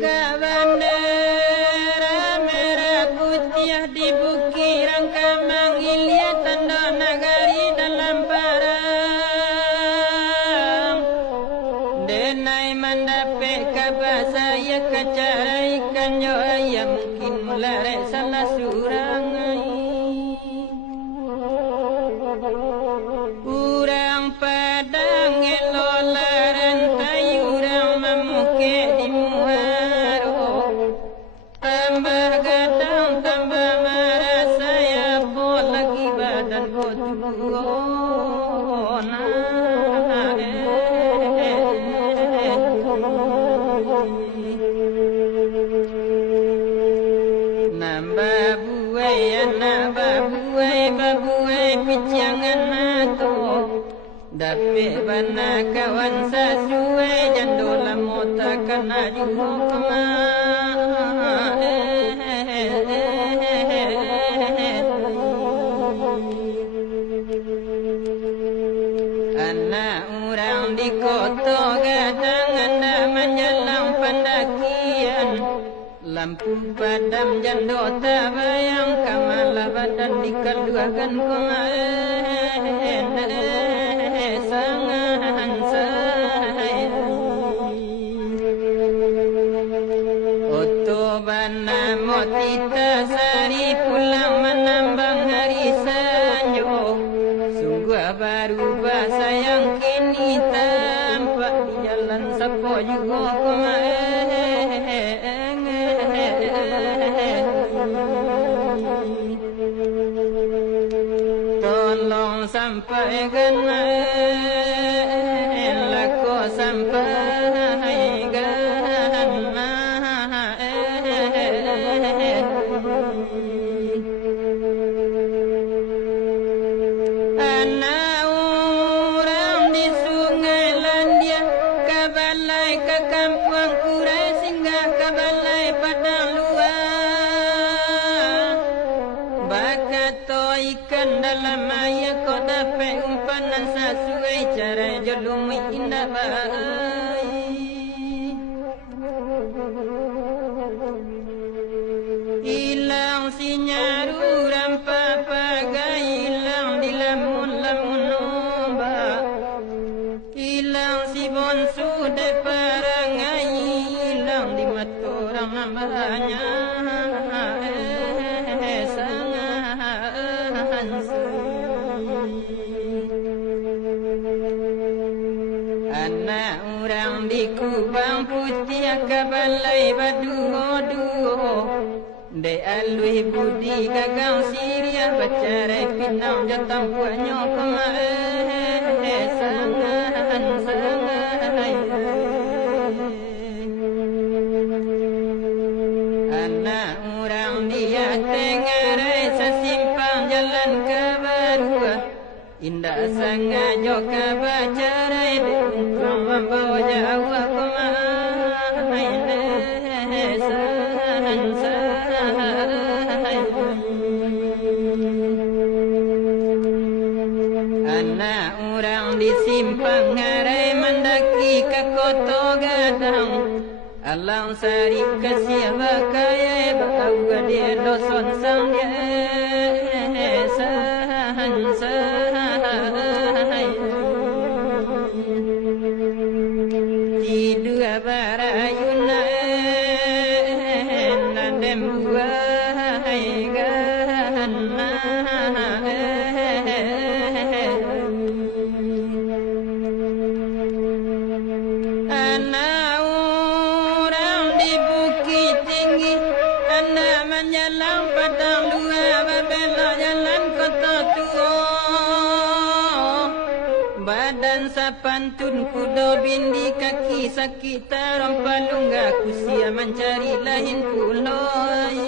jaga bandera merah putih di bukit Rangkamang Ilya tanda nagari dalam parang denai mandapek kabar saya kacara ikan yo ayam mungkin melarek salah surang urang padang elolaran tayu urang memuke di muaro tambah gadang tambah marah saya pun lagi badan kotuona nambah buai pijangan mato dapet bana kawan sasuai jandola mota kena juho kema anak orang di kota gadang anda menjalang pendakian lampu padam jando tak bayang kamala badan dikeluarkan kemarin sangan saya otobana motita sari pulang menambang hari sanjo sungguh baru sayang kini tampak di jalan sapo juga kemarin tolong sampaikan laku sampaikan anak orang di sungai Landia kabalai ke kampung Kurai singgah kabalai padang luar bakato ikan dalam air kau dapat umpanan sesuai cara jelumi indah baik hilang sinyaru rampak pagai hilang di lamun-lamun ombak hilang si bonsu de parangai hilang di mata orang nambahnya anak orang di Kubang Putih kabalai baduo-duo de alui budi gagang Syria bacarai pinang jatang puanyo kemarin sangan anak orang dia tengarai sesimpang jalan ke Barua indah sangat joka bacarai de ungkang membawa Jawa kemarin anak orang di simpang ngarai mendaki ke kota gadang alang sari ke siapa kaya bawa dia doson sang dia sahan dua barayuna nandem buai ganna anak orang di bukit tinggi anak menyalang padang dua berbela jalan kota tua badan sapantun kudo bindi kaki sakit tarom palungga kusia mencari lain puloi